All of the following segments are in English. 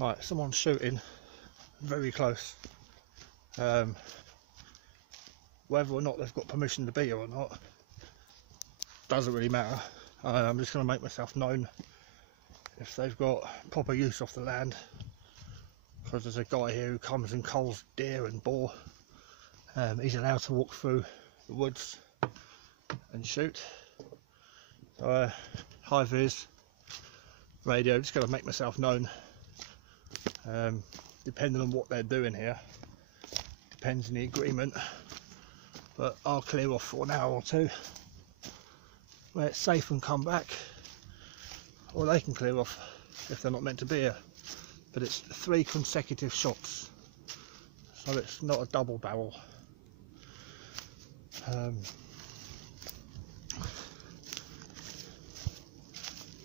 Right, someone's shooting very close. Whether or not they've got permission to be here or not doesn't really matter. I'm just going to make myself known if they've got proper use of the land, because there's a guy here who comes and culls deer and boar. He's allowed to walk through the woods and shoot. So high vis radio, just going to make myself known. Depending on what they're doing here, depends on the agreement, but I'll clear off for an hour or two where it's safe and come back, or they can clear off if they're not meant to be here. But it's 3 consecutive shots, so it's not a double barrel.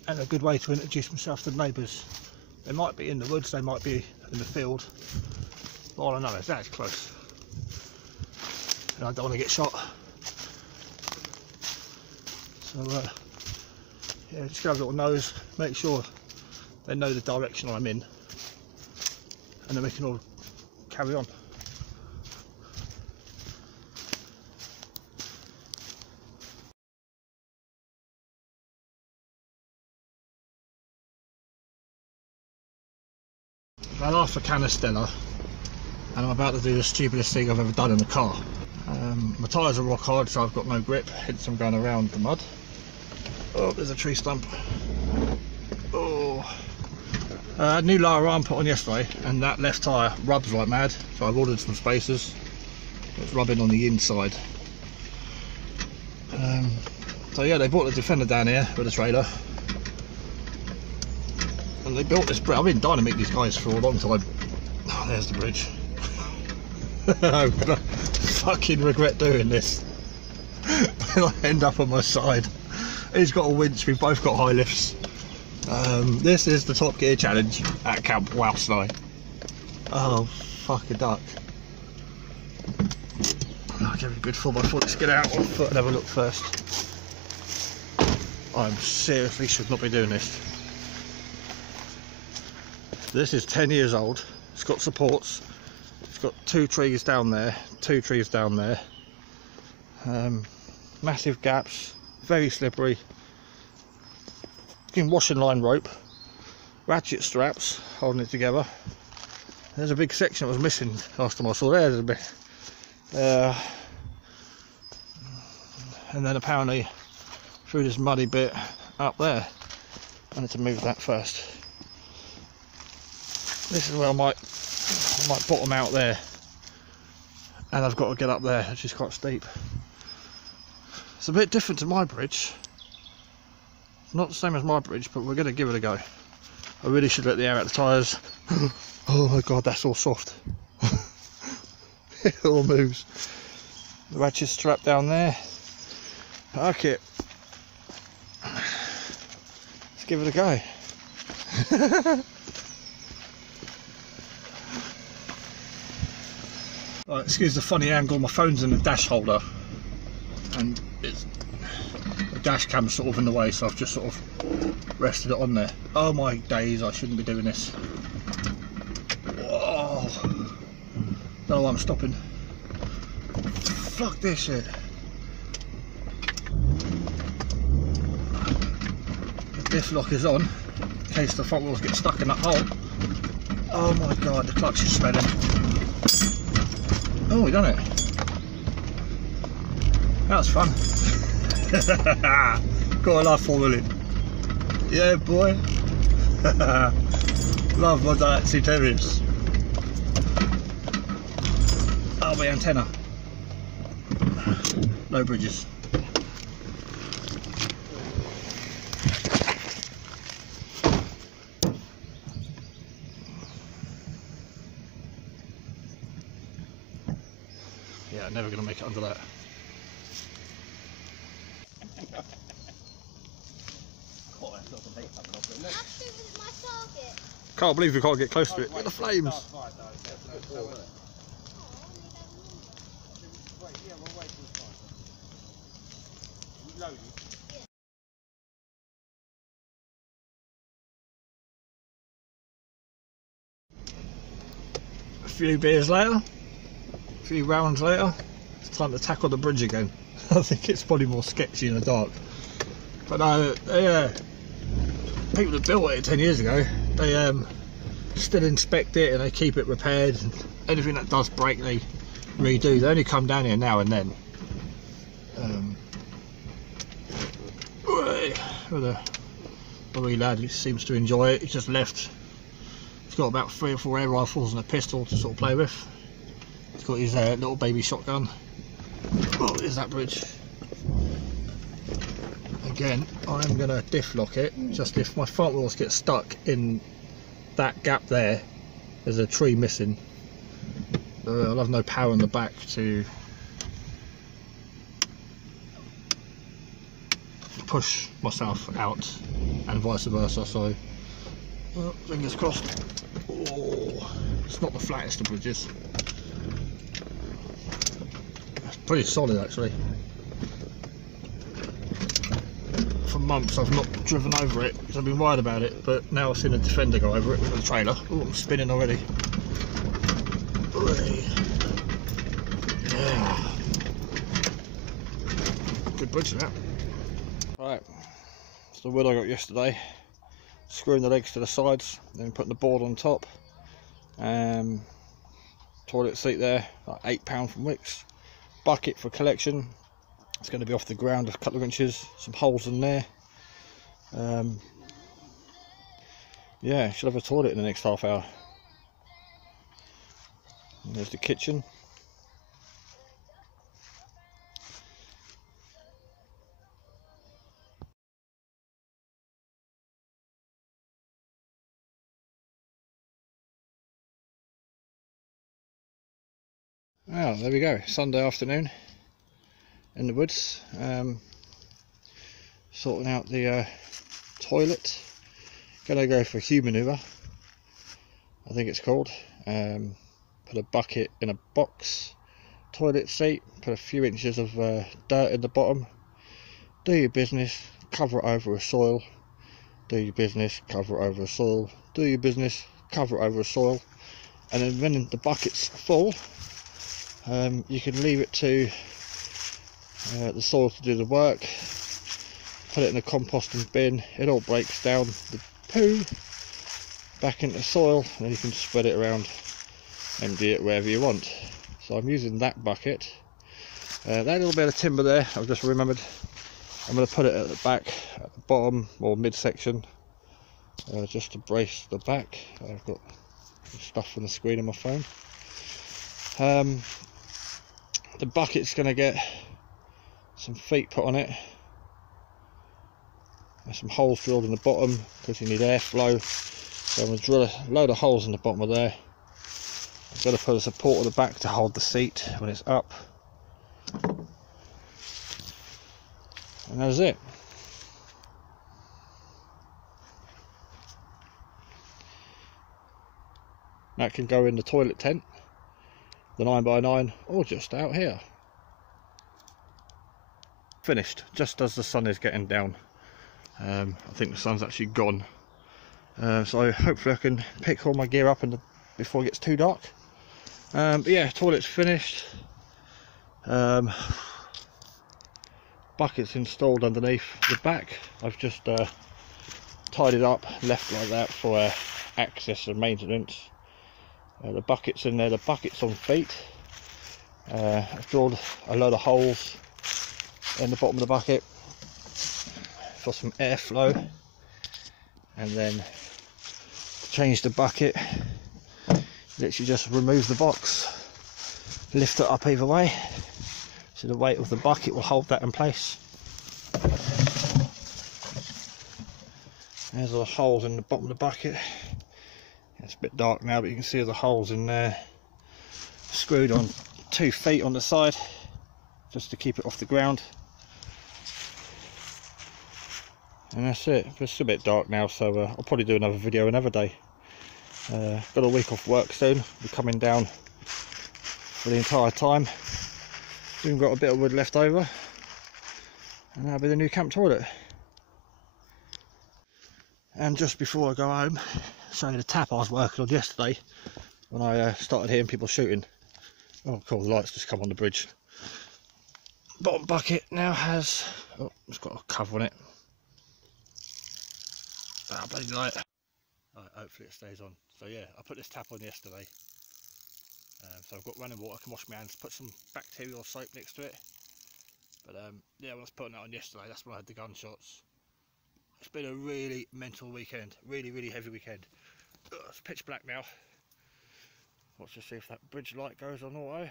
And a good way to introduce myself to the neighbours. They might be in the woods, they might be in the field, but all I know is that's close and I don't want to get shot. So yeah, just go have a little nose, make sure they know the direction I'm in, and then we can all carry on. I asked for Canistella, and I'm about to do the stupidest thing I've ever done in the car. My tyres are rock hard, so I've got no grip, hence I'm going around the mud. Oh, there's a tree stump. Oh, new lower arm put on yesterday, and that left tyre rubs like mad, so I've ordered some spacers. It's rubbing on the inside. So yeah, they brought the Defender down here with a trailer, and they built this bridge. I've been dying to meet these guys for a long time. Oh, there's the bridge. I'm gonna fucking regret doing this when I end up on my side. He's got a winch, we've both got high lifts. This is the Top Gear challenge at Camp Wowsny. Oh, fucking duck. I'll give it a good 4x4. Let's get out on foot and have a look first. I seriously should not be doing this. This is 10 years old. It's got supports. It's got 2 trees down there, 2 trees down there. Massive gaps, very slippery. Fucking washing line rope, ratchet straps holding it together. There's a big section that was missing last time I saw. There's a bit. And then apparently through this muddy bit up there. I need to move that first. This is where I might bottom out there, and I've got to get up there, which is quite steep. It's a bit different to my bridge. Not the same as my bridge, but we're going to give it a go. I really should let the air out the tyres. Oh my god, that's all soft. It all moves. The ratchet strap down there. Okay, let's give it a go. Right, excuse the funny angle, my phone's in the dash holder and the dash cam's sort of in the way, so I've just sort of rested it on there. Oh my days, I shouldn't be doing this. Whoa. Don't know why I'm stopping. Fuck this shit. The diff lock is on in case the front wheels get stuck in that hole. Oh my god, the clutch is smelling. Oh, we done it. That was fun. Got a love for-wheeling. Yeah, boy. Love my Daihatsu Terriers. Oh, my antenna. No bridges. Yeah, never gonna make it under that. Can't believe we can't get close to it. Look at the flames. few beers later, a few rounds later, it's time to tackle the bridge again. I think it's probably more sketchy in the dark. But no, people that built it 10 years ago, they still inspect it and they keep it repaired. And anything that does break, they redo. They only come down here now and then. The wee lad, he seems to enjoy it. He's just left. He's got about 3 or 4 air rifles and a pistol to sort of play with. He's got his little baby shotgun. Oh, there's that bridge. Again, I'm going to diff lock it, just if my front wheels get stuck in that gap there. There's a tree missing. I'll have no power in the back to push myself out, and vice versa. So, well, fingers crossed. Oh, it's not the flattest of bridges. It's pretty solid actually. For months I've not driven over it because I've been worried about it, but now I've seen a Defender go over it with a trailer. Oh, I'm spinning already. Yeah. Good bridge that. Right, it's the wood I got yesterday. Screwing the legs to the sides, then putting the board on top. Toilet seat there, like £8 from Wicks. Bucket for collection. It's going to be off the ground a couple of inches. Some holes in there. Yeah, should have a toilet in the next half hour. And there's the kitchen. Well, there we go, Sunday afternoon in the woods, sorting out the toilet. Gonna go for humanure, I think it's called. Put a bucket in a box, toilet seat, put a few inches of dirt in the bottom. Do your business, cover it over with soil. Do your business, cover it over with soil. Do your business, cover it over with soil. And then when the bucket's full, you can leave it to the soil to do the work. Put it in a composting bin. It all breaks down the poo back into soil, and then you can spread it around, empty it wherever you want. So I'm using that bucket. That little bit of timber there, I've just remembered. I'm going to put it at the back, at the bottom or midsection, just to brace the back. I've got stuff on the screen on my phone. The bucket's going to get some feet put on it. There's some holes drilled in the bottom because you need airflow. So I'm going to drill a load of holes in the bottom of there. I've got to put a support on the back to hold the seat when it's up. And that's it. That can go in the toilet tent, the 9x9, or just out here. Finished just as the sun is getting down. I think the sun's actually gone, so hopefully I can pick all my gear up before it gets too dark. But yeah, toilet's finished. Buckets installed underneath the back. I've just tied it up, left like that for access and maintenance. The bucket's in there, the bucket's on feet. I've drilled a load of holes in the bottom of the bucket for some airflow, and then to change the bucket, literally just remove the box, lift it up either way, so the weight of the bucket will hold that in place. There's the holes in the bottom of the bucket. It's a bit dark now, but you can see the holes in there, screwed on 2 feet on the side just to keep it off the ground. And that's it. It's still a bit dark now, so I'll probably do another video another day. Got a week off work soon. We're coming down for the entire time. We've got a bit of wood left over, and that'll be the new camp toilet. And just before I go home, show you the tap I was working on yesterday. when I started hearing people shooting. Oh cool, the lights just come on the bridge. Bottom bucket now has, oh, it's got a cover on it. Ah, bloody light. Right, hopefully it stays on. So yeah, I put this tap on yesterday. So I've got running water, I can wash my hands, put some bacterial soap next to it. But yeah, when I was putting that on yesterday, that's when I had the gunshots. It's been a really mental weekend, really heavy weekend. Ugh, it's pitch black now. Watch to see if that bridge light goes on auto.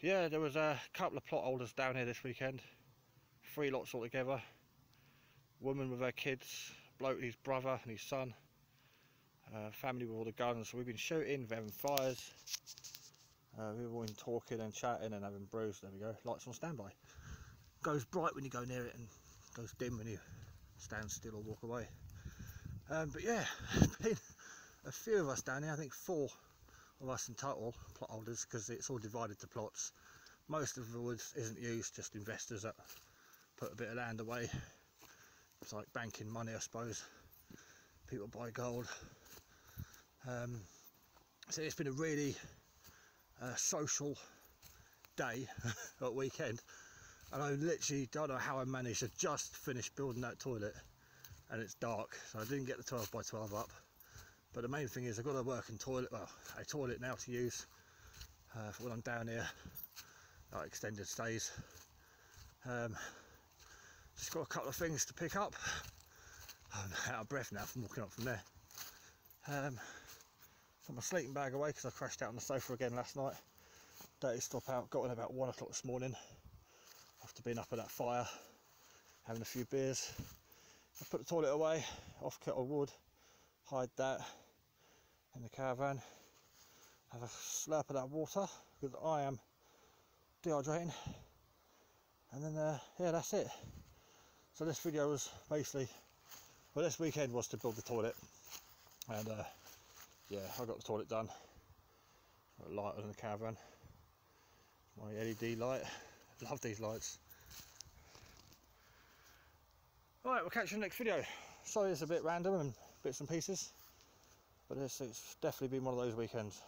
Yeah, there was a couple of plot holders down here this weekend. 3 lots altogether. Woman with her kids, bloke and his brother and his son. Family with all the guns. So we've been shooting, we're having fires. We've all been talking and chatting and having brews. There we go, lights on standby. Goes bright when you go near it and goes dim when you stand still or walk away. But yeah, there's been a few of us down here, I think 4 of us in total, plot holders, because it's all divided to plots. Most of the woods isn't used, just investors that put a bit of land away. It's like banking money, I suppose. People buy gold. So it's been a really social day at weekend, and I literally don't know how I managed to just finish building that toilet and it's dark, so I didn't get the 12 by 12 up. But the main thing is I've got a working toilet, well, a toilet now to use for when I'm down here, like extended stays. Just got a couple of things to pick up. I'm out of breath now from walking up from there. Put my sleeping bag away because I crashed out on the sofa again last night. Dirty stop out, got in about 1 o'clock this morning after being up at that fire, having a few beers. I put the toilet away, off kettle wood, hide that in the caravan, have a slurp of that water because I am dehydrating, and then yeah, that's it. So this video was basically, well, this weekend was to build the toilet, and yeah, I got the toilet done. Got a light on the caravan, my LED light. Love these lights. Alright, we'll catch you in the next video. Sorry it's a bit random and bits and pieces, but it's definitely been one of those weekends.